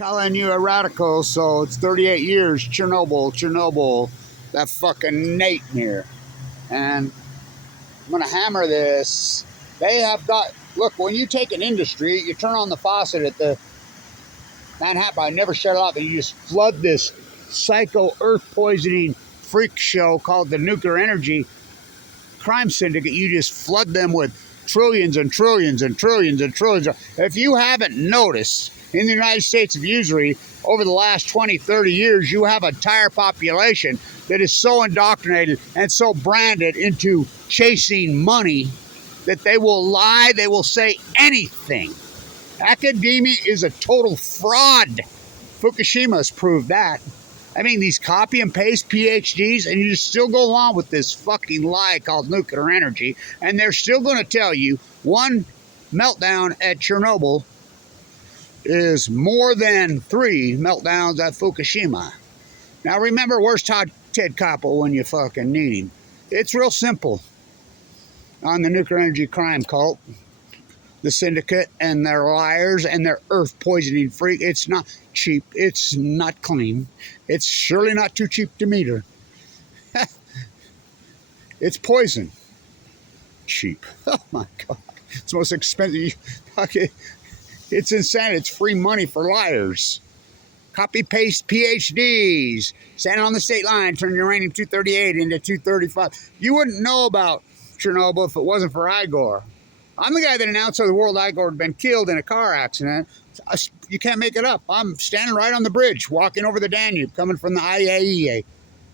Calling you a radical, so it's 38 years, Chernobyl, that fucking nightmare. And I'm going to hammer this. They have got, look, when you take an industry, you turn on the faucet at the Manhattan, I never shut it off, and you just flood this psycho earth poisoning freak show called the nuclear energy crime syndicate. You just flood them with trillions and trillions and trillions and trillions. If you haven't noticed, in the United States of usury, over the last 20, 30 years, you have an entire population that is so indoctrinated and so branded into chasing money that they will lie, they will say anything. Academia is a total fraud. Fukushima has proved that. I mean, these copy and paste PhDs, and you still go along with this fucking lie called nuclear energy, and they're still going to tell you one meltdown at Chernobyl is more than 3 meltdowns at Fukushima. Now remember, where's Ted Koppel when you fucking need him? It's real simple on the nuclear energy crime cult, the syndicate, and their liars and their earth poisoning freak. It's not cheap. It's not clean. It's surely not too cheap to meter. It's poison. Cheap. Oh my God. It's the most expensive. Okay. It's insane. It's free money for liars. Copy paste PhDs. Standing on the state line, turn uranium-238 into 235. You wouldn't know about Chernobyl if it wasn't for Igor. I'm the guy that announced to the world Igor had been killed in a car accident. You can't make it up. I'm standing right on the bridge, walking over the Danube, coming from the IAEA,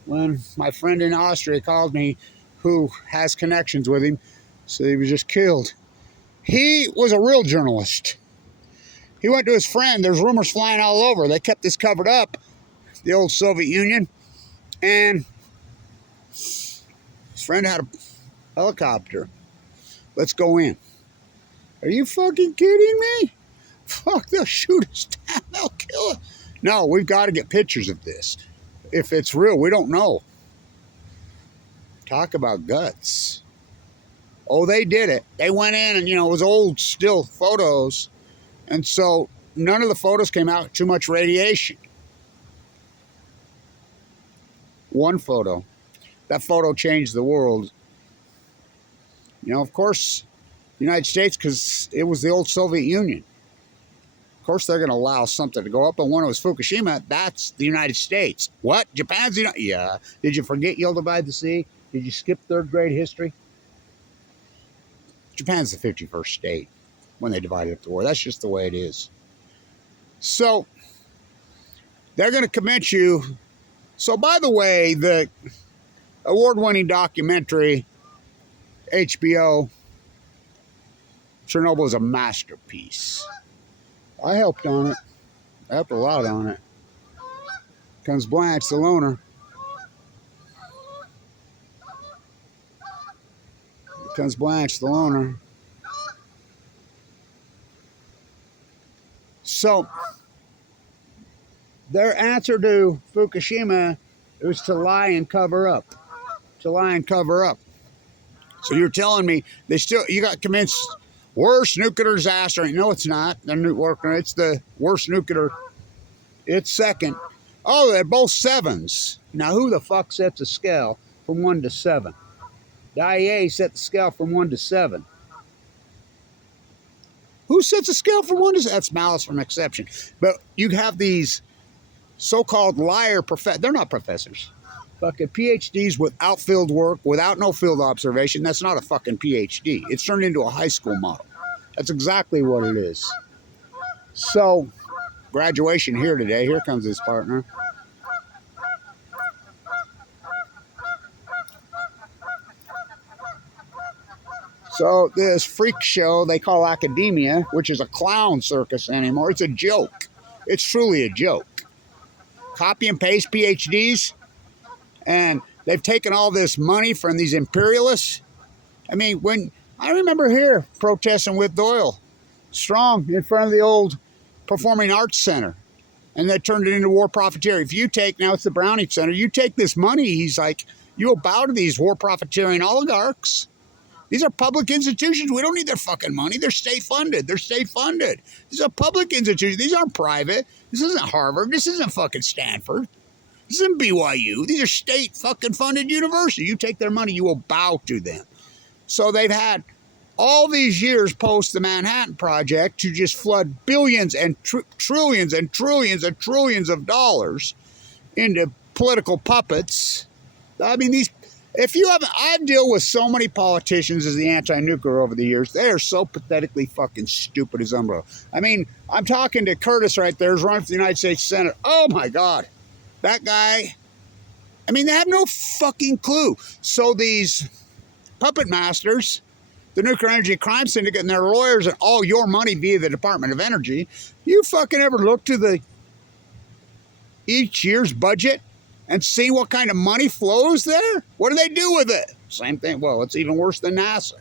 when my friend in Austria called me, who has connections with him, so he was just killed. He was a real journalist. He went to his friend. There's rumors flying all over. They kept this covered up, the old Soviet Union, and his friend had a helicopter. Let's go in. Are you fucking kidding me? Fuck, they'll shoot us down. They'll kill us. No, we've got to get pictures of this. If it's real, we don't know. Talk about guts. Oh, they did it. They went in and, it was old still photos. And so none of the photos came out too much radiation. One photo. That photo changed the world. Of course, the United States, because it was the old Soviet Union. Of course, they're going to allow something to go up. And when it was Fukushima, that's the United States. What? Japan's the United? Yeah. Did you forget you'll divide the sea? Did you skip third grade history? Japan's the 51st state when they divided up the war. That's just the way it is. So, they're going to convince you. So, by the way, the award-winning documentary, HBO, Chernobyl is a masterpiece. I helped on it. I helped a lot on it. Comes Blanche, the loner. Here comes Blanche, the loner. So, their answer to Fukushima was to lie and cover up. To lie and cover up. So you're telling me you got convinced worst nuclear disaster? No, it's not. It's the worst nuclear. It's second. Oh, they're both 7s. Now, who the fuck sets a scale from 1 to 7? The IAEA set the scale from 1 to 7. Who sets a scale from 1 to 7? That's malice from exception. But you have these so-called liar professors. They're not professors. Fucking PhDs without field work, without no field observation. That's not a fucking PhD. It's turned into a high school model. That's exactly what it is. So, graduation here today. Here comes his partner. So, this freak show they call academia, which is a clown circus anymore, it's a joke. It's truly a joke. Copy and paste PhDs. And they've taken all this money from these imperialists. I mean, when I remember here protesting with Doyle, strong in front of the old Performing Arts Center, and they turned it into war profiteering. If you take, now it's the Browning Center, you take this money, he's like, you'll bow to these war profiteering oligarchs. These are public institutions. We don't need their fucking money. They're state funded. They're state funded. These are public institutions. These aren't private. This isn't Harvard. This isn't fucking Stanford. This isn't BYU. These are state fucking funded universities. You take their money, you will bow to them. So they've had all these years post the Manhattan Project to just flood billions and trillions and trillions and trillions of dollars into political puppets. I mean, if you haven't, I deal with so many politicians as the anti-nuclear over the years. They are so pathetically fucking stupid as umbrella. I mean, I'm talking to Curtis right there, who's running for the United States Senate. Oh my God. That guy, I mean, they have no fucking clue. So these puppet masters, the Nuclear Energy Crime Syndicate and their lawyers and all your money via the Department of Energy, you fucking ever look to each year's budget and see what kind of money flows there? What do they do with it? Same thing. Well, it's even worse than NASA.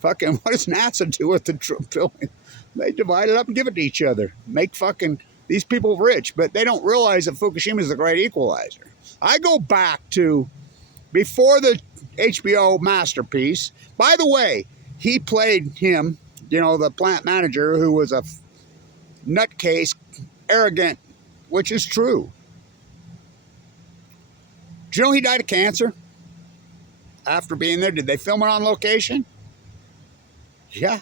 Fucking, what does NASA do with the billion? They divide it up and give it to each other. Make fucking these people rich, but they don't realize that Fukushima is the great equalizer. I go back to before the HBO masterpiece. By the way, he played him, you know, the plant manager who was a nutcase, arrogant, which is true. Do you know he died of cancer after being there? Did they film it on location? Yeah.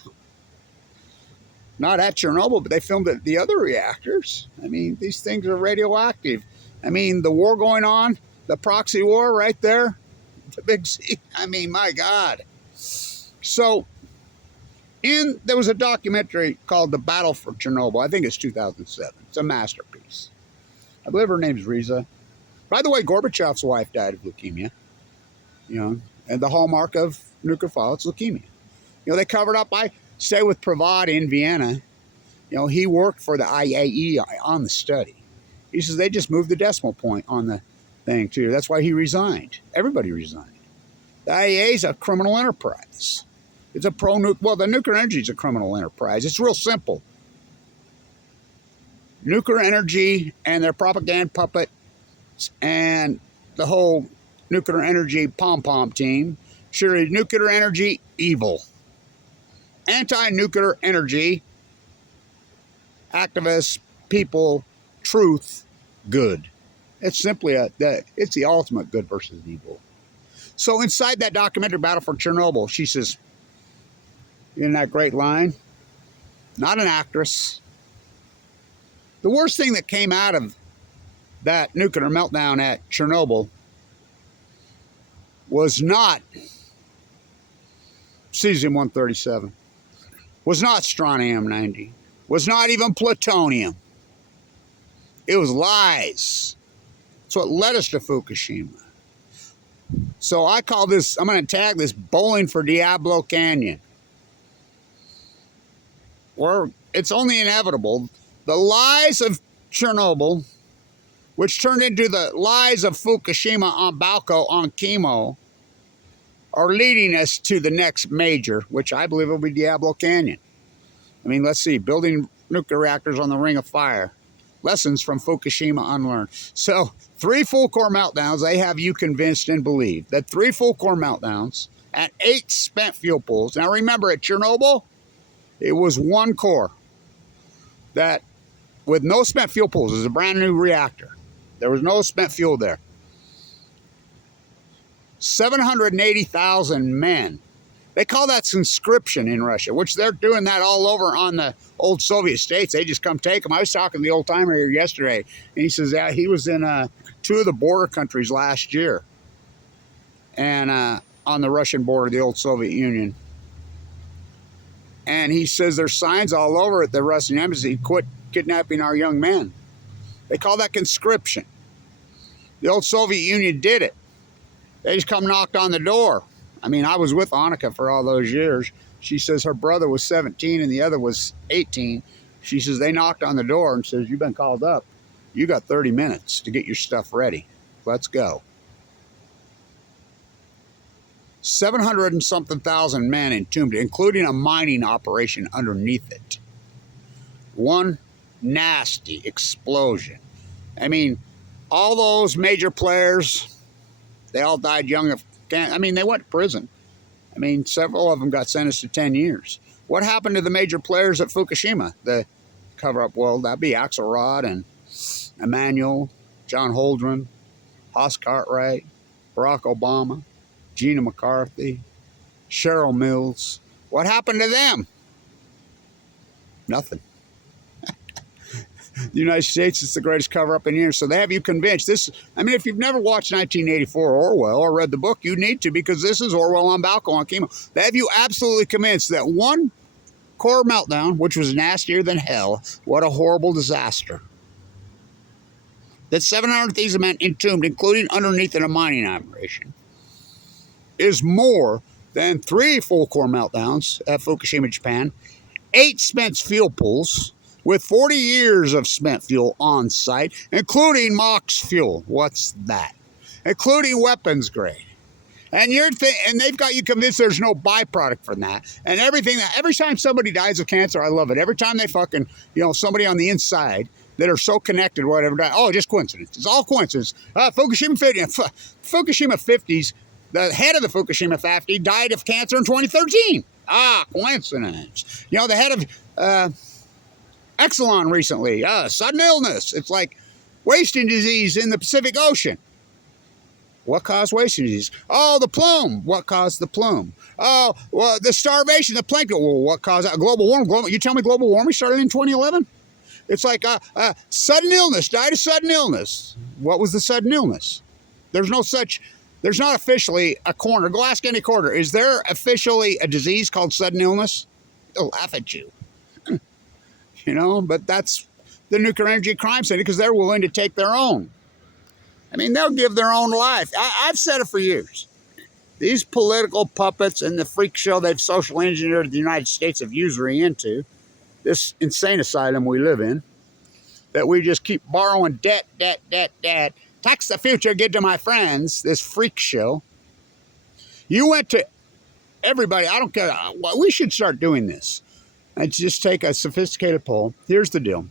Not at Chernobyl, but they filmed it at the other reactors. I mean, these things are radioactive. I mean, the war going on, the proxy war right there, the big C. I mean, my God. So, there was a documentary called The Battle for Chernobyl. I think it's 2007. It's a masterpiece. I believe her name's Riza. By the way, Gorbachev's wife died of leukemia. You know, and the hallmark of nuclear fallout is leukemia. You know, they covered up. I stay with Pravad in Vienna. You know, he worked for the IAEA on the study. He says they just moved the decimal point on the thing, too. That's why he resigned. Everybody resigned. The IAEA is a criminal enterprise. It's a well, the nuclear energy is a criminal enterprise. It's real simple. Nuclear energy and their propaganda puppets and the whole nuclear energy pom-pom team. Surely nuclear energy, evil. Anti-nuclear energy, activists, people, truth, good. It's simply it's the ultimate good versus evil. So inside that documentary, Battle for Chernobyl, she says, in that great line, not an actress. The worst thing that came out of that nuclear meltdown at Chernobyl was not cesium-137, was not strontium-90, was not even plutonium. It was lies. That's what led us to Fukushima. So I call this, I'm going to tag this Bowling for Diablo Canyon. Or it's only inevitable. The lies of Chernobyl, which turned into the lies of Fukushima on Balco on chemo, are leading us to the next major, which I believe will be Diablo Canyon. I mean, let's see, building nuclear reactors on the Ring of Fire. Lessons from Fukushima unlearned. So 3 full core meltdowns, they have you convinced and believed that 3 full core meltdowns and 8 spent fuel pools. Now remember, at Chernobyl, it was 1 core that, with no spent fuel pools, it was a brand new reactor. There was no spent fuel there. 780,000 men. They call that conscription in Russia, which they're doing that all over on the old Soviet states. They just come take them. I was talking to the old timer here yesterday, and he says that he was in 2 of the border countries last year, and on the Russian border, the old Soviet Union. And he says there's signs all over at the Russian embassy, quit kidnapping our young men. They call that conscription. The old Soviet Union did it. They just come knocked on the door. I mean, I was with Annika for all those years. She says her brother was 17 and the other was 18. She says they knocked on the door and says, you've been called up. You got 30 minutes to get your stuff ready. Let's go. 700 and something thousand men entombed, including a mining operation underneath it. One nasty explosion. I mean, all those major players, they all died young of cancer. I mean, they went to prison. I mean, several of them got sentenced to 10 years. What happened to the major players at Fukushima? The cover-up, well, that'd be Axelrod and Emanuel, John Holdren, Hoss Cartwright, Barack Obama, Gina McCarthy, Cheryl Mills. What happened to them? Nothing. The United States is the greatest cover-up in years. So they have you convinced. This, I mean, if you've never watched 1984 Orwell or read the book, you need to, because this is Orwell on Balco on chemo. They have you absolutely convinced that one core meltdown, which was nastier than hell, what a horrible disaster, that 700,000 men entombed, including underneath in a mining operation, is more than 3 full core meltdowns at Fukushima, Japan, 8 spent fuel pools, with 40 years of spent fuel on site, including MOX fuel. What's that? Including weapons grade. And and they've got you convinced there's no byproduct from that. And everything every time somebody dies of cancer, I love it. Every time they fucking, somebody on the inside that are so connected, whatever, oh, just coincidence. It's all coincidence. Fukushima 50s, the head of the Fukushima factory died of cancer in 2013. Coincidence. The head of Exelon recently, sudden illness. It's like wasting disease in the Pacific Ocean. What caused wasting disease? Oh, the plume. What caused the plume? Oh, well, the starvation, the plankton. Well, what caused that? Global warming. You tell me global warming started in 2011? It's like sudden illness, died of sudden illness. What was the sudden illness? There's not officially a coroner. Go ask any coroner. Is there officially a disease called sudden illness? They'll laugh at you. But that's the Nuclear Energy Crime Center, because they're willing to take their own. I mean, they'll give their own life. I've said it for years. These political puppets and the freak show they've social engineered the United States of usury into, this insane asylum we live in, that we just keep borrowing debt, tax the future, give to my friends, this freak show. You went to everybody, I don't care, we should start doing this. And just take a sophisticated poll. Here's the deal.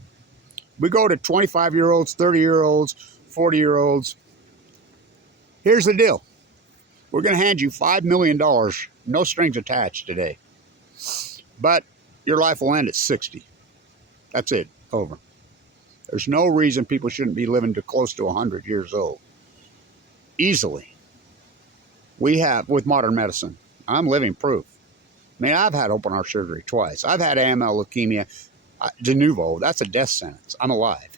We go to 25-year-olds, 30-year-olds, 40-year-olds. Here's the deal. We're going to hand you $5 million, no strings attached today. But your life will end at 60. That's it. Over. There's no reason people shouldn't be living to close to 100 years old. Easily. We have, with modern medicine. I'm living proof. I mean, I've had open heart surgery twice. I've had AML leukemia de novo. That's a death sentence. I'm alive.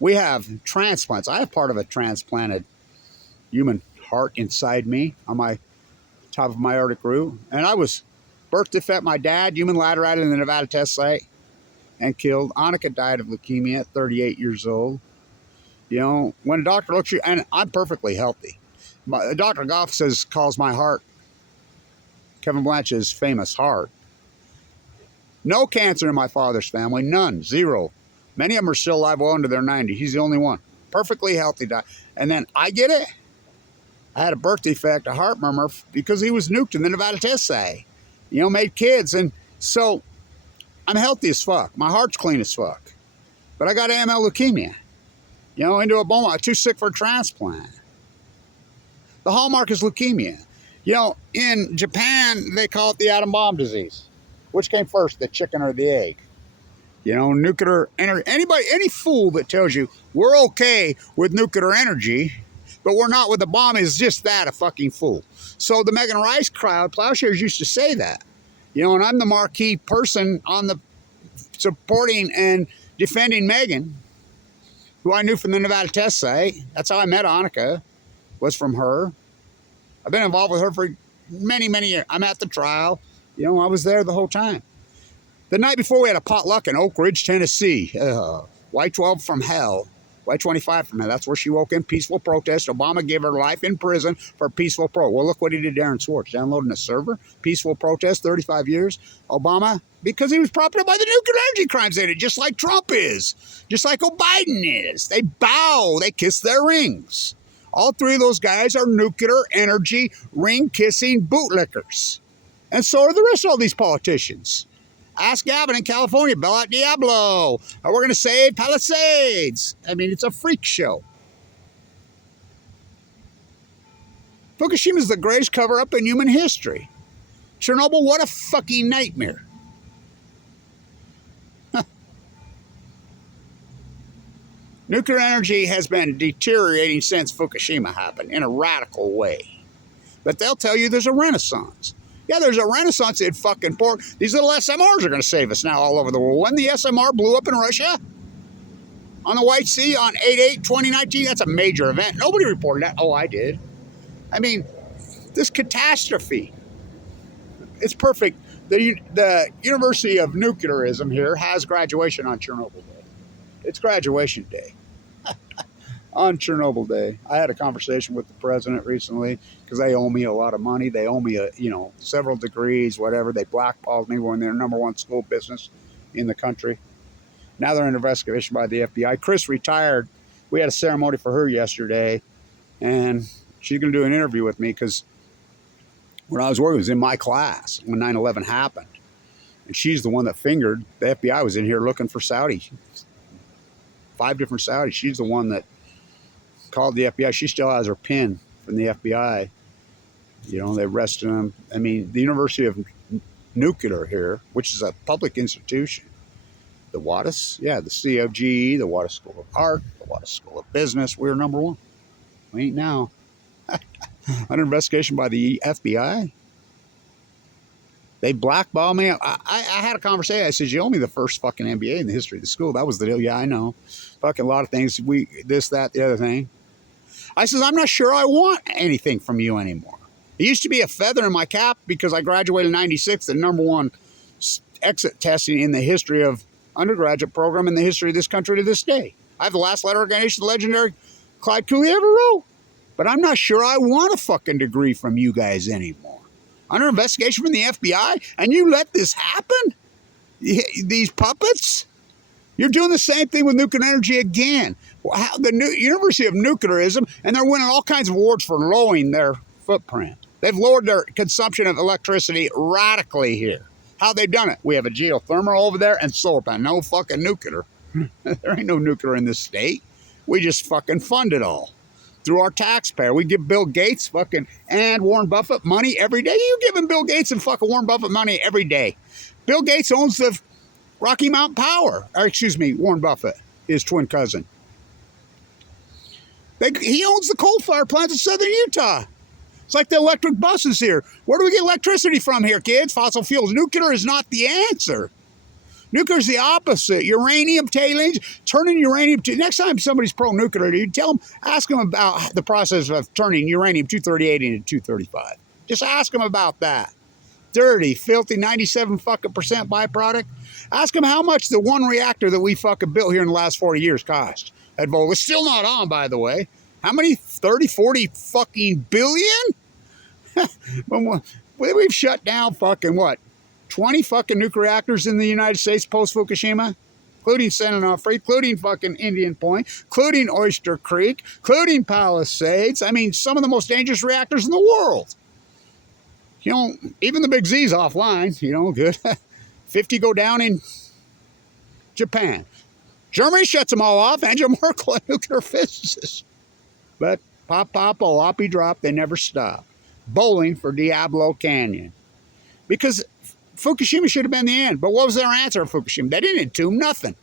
We have transplants. I have part of a transplanted human heart inside me on my top of my aortic root. And I was birth defect. My dad, human laterite in the Nevada test site, and killed. Annika died of leukemia at 38 years old. When a doctor looks at you, and I'm perfectly healthy. Dr. Goff calls my heart Kevin Blanch's famous heart. No cancer in my father's family, none, 0. Many of them are still alive well into their 90s. He's the only one. Perfectly healthy. And then I get it. I had a birth defect, a heart murmur, because he was nuked in the Nevada test site. Made kids. And so I'm healthy as fuck. My heart's clean as fuck. But I got AML leukemia. Into a bone marrow. Too sick for a transplant. The hallmark is leukemia. In Japan, they call it the atom bomb disease. Which came first, the chicken or the egg? Nuclear energy. Any fool that tells you we're okay with nuclear energy, but we're not with the bomb, is just that, a fucking fool. So the Megan Rice crowd, plowshares, used to say that. And I'm the marquee person on the supporting and defending Megan, who I knew from the Nevada test site. That's how I met Annika, was from her. I've been involved with her for many, many years. I'm at the trial. I was there the whole time. The night before, we had a potluck in Oak Ridge, Tennessee. Y12 from hell. Y25 from hell. That's where she woke in. Peaceful protest. Obama gave her life in prison for peaceful protest. Well, look what he did to Darren Swartz. Downloading a server. Peaceful protest, 35 years. Obama, because he was propped up by the Nuclear Energy Crime Center, just like Trump is. Just like Biden is. They bow. They kiss their rings. All 3 of those guys are nuclear energy ring-kissing bootlickers. And so are the rest of all these politicians. Ask Gavin in California, bail out DIABLO. We're going to save Palisades. I mean, it's a freak show. Fukushima is the greatest cover-up in human history. Chernobyl, what a fucking nightmare. Nuclear energy has been deteriorating since Fukushima happened in a radical way. But they'll tell you there's a renaissance. Yeah, there's a renaissance in fucking port. These little SMRs are going to save us now all over the world. When the SMR blew up in Russia on the White Sea on 8/8/2019, that's a major event. Nobody reported that. Oh, I did. I mean, this catastrophe. It's perfect. The University of Nuclearism here has graduation on Chernobyl Day. It's graduation day. On Chernobyl Day, I had a conversation with the president recently because they owe me a lot of money. They owe me, several degrees, whatever. They blackballed me when they're #1 school business in the country. Now they're under investigation by the FBI. Chris retired. We had a ceremony for her yesterday, and she's going to do an interview with me because when I was working, it was in my class when 9/11 happened. And she's the one that fingered. The FBI was in here looking for Saudi. 5 different Saudis. She's the one that called the FBI. She still has her pin from the FBI. They arrested him. I mean, the University of Nuclear here, which is a public institution, the WADAS, the COGE, the WADAS School of Art, the WADAS School of Business, we're #1. We ain't now. Under investigation by the FBI. They blackballed me. I had a conversation. I said, you owe me the first fucking MBA in the history of the school. That was the deal. Yeah, I know. Fucking a lot of things. This, that, the other thing. I says, I'm not sure I want anything from you anymore. It used to be a feather in my cap because I graduated in '96, the #1 exit testing in the history of undergraduate program in the history of this country to this day. I have the last letter of the legendary Clyde Cooley ever wrote. But I'm not sure I want a fucking degree from you guys anymore. Under investigation from the FBI, and you let this happen? These puppets? You're doing the same thing with nuclear energy again. The University of Nuclearism, and they're winning all kinds of awards for lowering their footprint. They've lowered their consumption of electricity radically here. How they've done it? We have a geothermal over there and solar panel. No fucking nuclear. There ain't no nuclear in this state. We just fucking fund it all. Through our taxpayer. We give Bill Gates and Warren Buffett money every day. You giving Bill Gates and fucking Warren Buffett money every day. Bill Gates owns the Rocky Mountain Power. Warren Buffett, his twin cousin. He owns the coal-fired plants in southern Utah. It's like the electric buses here. Where do we get electricity from here, kids? Fossil fuels. Nuclear is not the answer. Nuclear is the opposite. Uranium tailings, turning uranium to... Next time somebody's pro-nuclear, you ask them about the process of turning uranium-238 into 235. Just ask them about that. Dirty, filthy, 97 fucking % byproduct. Ask them how much the one reactor that we fucking built here in the last 40 years cost. At Vogel. It's still not on, by the way. How many? 30, 40 fucking billion? We've shut down fucking what? 20 fucking nuclear reactors in the United States post-Fukushima, including Sentinel-3, including fucking Indian Point, including Oyster Creek, including Palisades. I mean, some of the most dangerous reactors in the world. Even the Big Z's offline, good. 50 go down in Japan. Germany shuts them all off. Angela Merkel, a nuclear physicist. But pop, oppy drop, they never stop. Bowling for Diablo Canyon. Because Fukushima should have been the end. But what was their answer at Fukushima? They didn't entomb nothing.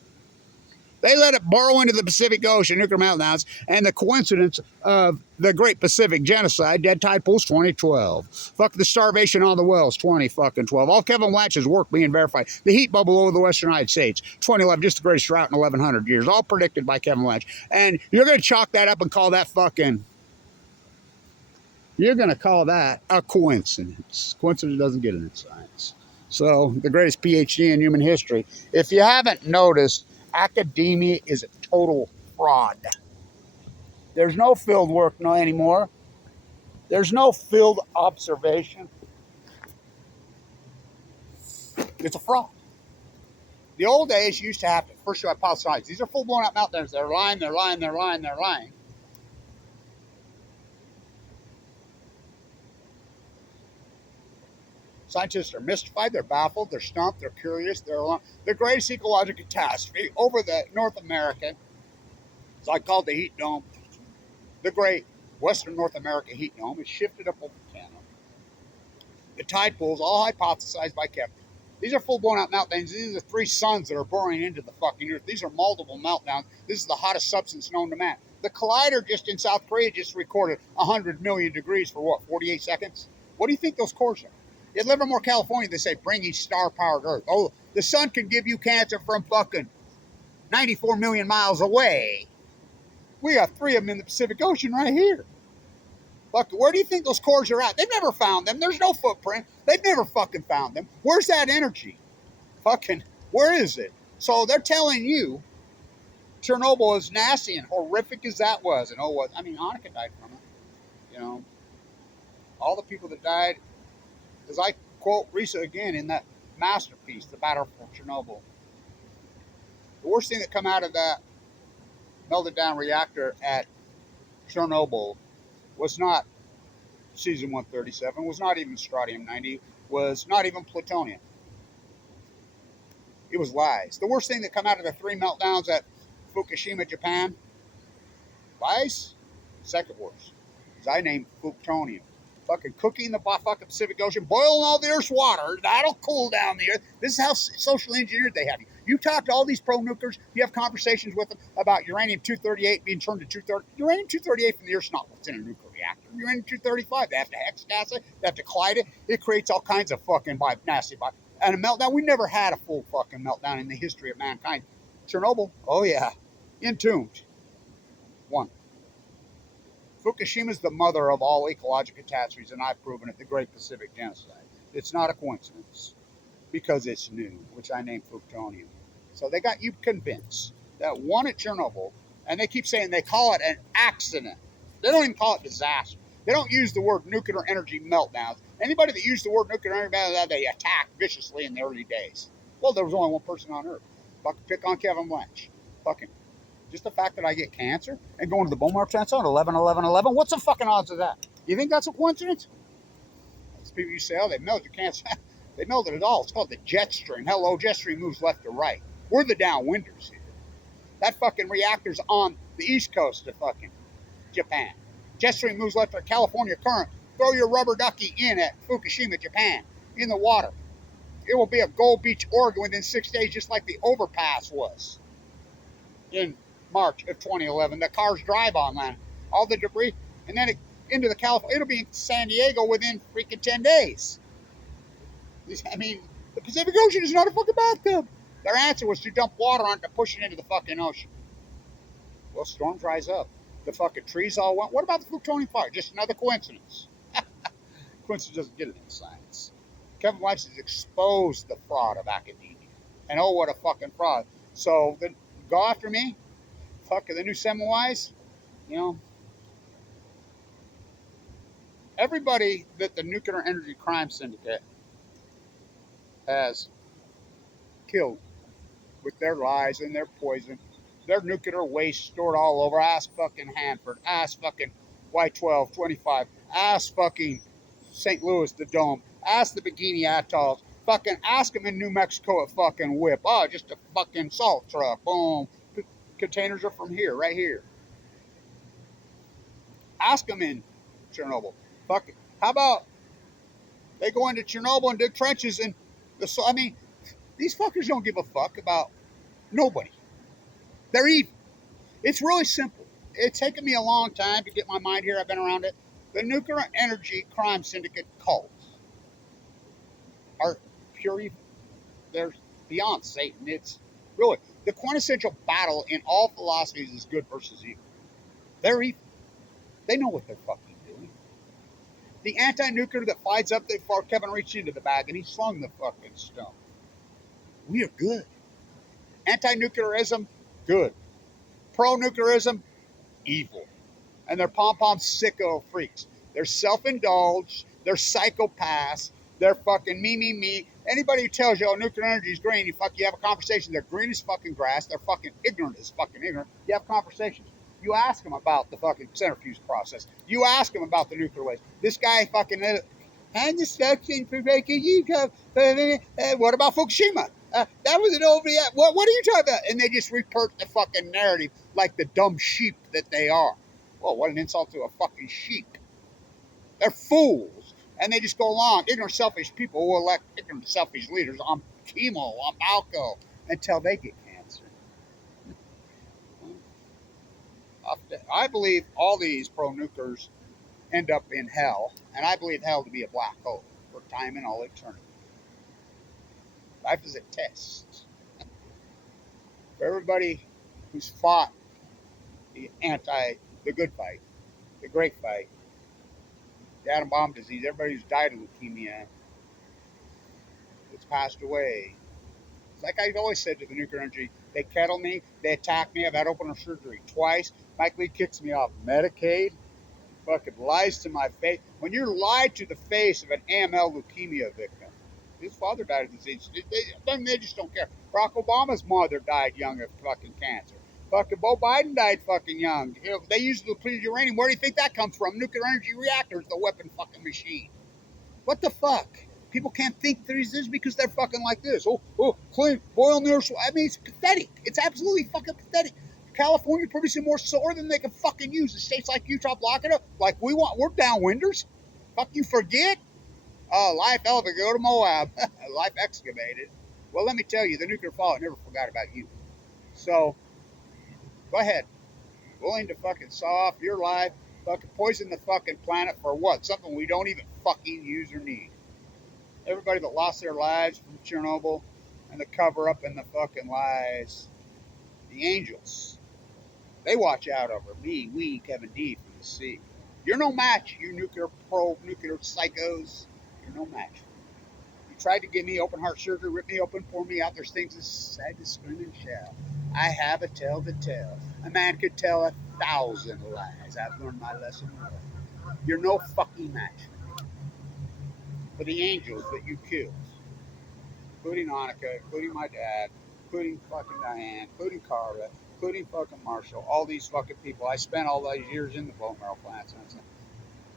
They let it burrow into the Pacific Ocean, nuclear meltdowns, and the coincidence of the Great Pacific Genocide, Dead Tide Pools, 2012. Fuck the starvation on the wells, 2012. All Kevin Blanch's work being verified. The heat bubble over the Western United States, 2011, just the greatest drought in 1,100 years. All predicted by Kevin Blanch. And you're going to chalk that up and call that you're going to call that a coincidence. Coincidence doesn't get it in science. So, the greatest PhD in human history. If you haven't noticed, academia is a total fraud. There's no field work anymore. There's no field observation. It's a fraud. The old days you used to have to first show hypothesize. These are full blown out mountains. They're lying. Scientists are mystified, they're baffled, they're stumped, they're curious, they're alone. The greatest ecological catastrophe over the North America, so I called the heat dome, the great Western North America heat dome, is shifted up over Canada. the tide pools, all hypothesized by Kevin. These are full blown out meltdowns. These are the three suns that are boring into the fucking earth. These are multiple meltdowns. This is the hottest substance known to man. The collider just in South Korea just recorded 100 million degrees for what, 48 seconds? What do you think those cores are? In Livermore, California, they say bringing star-powered Earth. Oh, the sun can give you cancer from fucking 94 million miles away. We got three of them in the Pacific Ocean right here. Fuck, where do you think those cores are at? They've never found them. There's no footprint. They've never fucking found them. Where's that energy? Fucking, where is it? So they're telling you Chernobyl, as nasty and horrific as that was, and I mean, Hanukkah died from it. You know, all the people that died, as I quote Risa again in that masterpiece, The Battle for Chernobyl, the worst thing that come out of that melted down reactor at Chernobyl was not cesium-137, was not even strontium-90, was not even plutonium. It was lies. The worst thing that come out of the three meltdowns at Fukushima, Japan, lies, second worst. Because I named plutonium. Fucking cooking the fucking Pacific Ocean, boiling all the Earth's water, that'll cool down the Earth. This is how social engineered they have you. You talk to all these pro-nukers, you have conversations with them about uranium-238 being turned to 230. Uranium-238 from the Earth's not what's in a nuclear reactor. Uranium-235, they have to hex gas it, they have to collide it. It creates all kinds of fucking nasty. And a meltdown, we never had a full fucking meltdown in the history of mankind. Chernobyl, oh yeah, entombed. One. Fukushima is the mother of all ecological catastrophes, and I've proven it, the Great Pacific Genocide. It's not a coincidence, because it's new, which I named plutonium. So they got you convinced that one at Chernobyl, and they keep saying they call it an accident. They don't even call it disaster. They don't use the word nuclear energy meltdowns. Anybody that used the word nuclear energy meltdown, they attacked viciously in the early days. Well, there was only one person on Earth. Fucking pick on Kevin Blanch. Fucking just the fact that I get cancer and going to the bone marrow transplant 11, 11, 11. What's the fucking odds of that? You think that's a coincidence? These people you say, oh, they melted cancer. They melted it all. It's called the jet stream. Hello, jet stream moves left to right. We're the downwinders here. That fucking reactor's on the east coast of fucking Japan. Jet stream moves left to California current. Throw your rubber ducky in at Fukushima, Japan, in the water. It will be a Gold Beach, Oregon within 6 days, just like the overpass was in March of 2011. The cars drive on land. All the debris, and then into the California. It'll be in San Diego within freaking 10 days. I mean, the Pacific Ocean is not a fucking bathtub. Their answer was to dump water on it to push it into the fucking ocean. Well, storms rise up. The fucking trees all went. What about the plutonium fire? Just another coincidence. Coincidence doesn't get it in science. Kevin Blanch has exposed the fraud of academia. And oh, what a fucking fraud. So, then go after me. Fuck the new Semmelweis. You know, everybody that the Nuclear Energy Crime Syndicate has killed with their lies and their poison, their nuclear waste stored all over. Ask fucking Hanford, ask fucking Y12, 25, ask fucking St. Louis, the Dome, ask the Bikini Atolls, fucking ask them in New Mexico at fucking Whip. Oh, just a fucking salt truck, boom. Containers are from here, right here. Ask them in Chernobyl. Fuck it. How about they go into Chernobyl and dig trenches and I mean, these fuckers don't give a fuck about nobody. They're evil. It's really simple. It's taken me a long time to get my mind here. I've been around it. The Nuclear Energy Crime Syndicate cults are pure evil. They're beyond Satan. It's really the quintessential battle in all philosophies is good versus evil. They're evil. They know what they're fucking doing. The anti-nuclear that fights up there far, Kevin reached into the bag and he slung the fucking stone. We are good. Anti-nuclearism, good. Pro-nuclearism, evil. And they're pom-pom sicko freaks. They're self-indulged. They're psychopaths. They're fucking me. Anybody who tells you, oh, nuclear energy is green, you have a conversation. They're green as fucking grass. They're fucking ignorant as fucking ignorant. You have conversations. You ask them about the fucking centrifuge process. You ask them about the nuclear waste. This guy fucking and destruction for making you go. What about Fukushima? That was an over yet. What are you talking about? And they just report the fucking narrative like the dumb sheep that they are. Well, what an insult to a fucking sheep. They're fools. And they just go along. Ignorant, selfish people will elect ignorant, selfish leaders on chemo, on Balco, until they get cancer. I believe all these pro-nukers end up in hell, and I believe hell to be a black hole for time and all eternity. Life is a test. For everybody who's fought the good fight, the great fight, the atom bomb disease, everybody who's died of leukemia, that's passed away. It's like I always said to the nuclear energy, they kettle me, they attack me. I've had open heart surgery twice. Mike Lee kicks me off Medicaid, fucking lies to my face. When you're lied to the face of an AML leukemia victim, his father died of disease. They just don't care. Barack Obama's mother died young of fucking cancer. Fucking Bo Biden died fucking young. You know, they used depleted uranium. Where do you think that comes from? Nuclear energy reactors, the weapon fucking machine. What the fuck? People can't think there's this because they're fucking like this. Clean, boil near. I mean, it's pathetic. It's absolutely fucking pathetic. California producing more solar than they can fucking use. The states like Utah blocking it. Like we're downwinders. Fuck you forget? Life elevator, go to Moab. Life excavated. Well, let me tell you, the nuclear fallout never forgot about you. So, go ahead. Willing to fucking saw off your life, fucking poison the fucking planet for what? Something we don't even fucking use or need. Everybody that lost their lives from Chernobyl and the cover up and the fucking lies. The angels. They watch out over me, we, Kevin D from the sea. You're no match, you nuclear psychos. You're no match. You tried to give me open heart surgery, rip me open, pour me out. There's things as sad to scream and shout. I have a tale to tell. A man could tell 1,000 lies. I've learned my lesson well. You're no fucking match for the angels that you killed, including Annika, including my dad, including fucking Diane, including Carla, including fucking Marshall, all these fucking people. I spent all those years in the bone marrow plants. And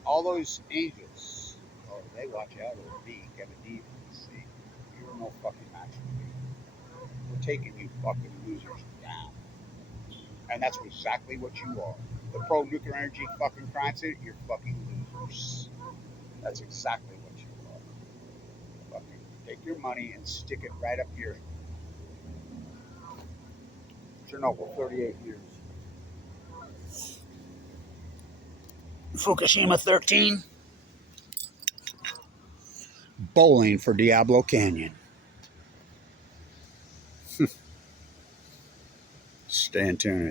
all those angels, oh, they watch out over me, Kevin D. See, you're no fucking match for me. We're taking you fucking losers down. And that's exactly what you are. The pro-nuclear energy fucking crime city, you're fucking losers. That's exactly what you are. Fucking take your money and stick it right up your Chernobyl, 38 years. Fukushima 13. Bowling for Diablo Canyon. Stay in tune.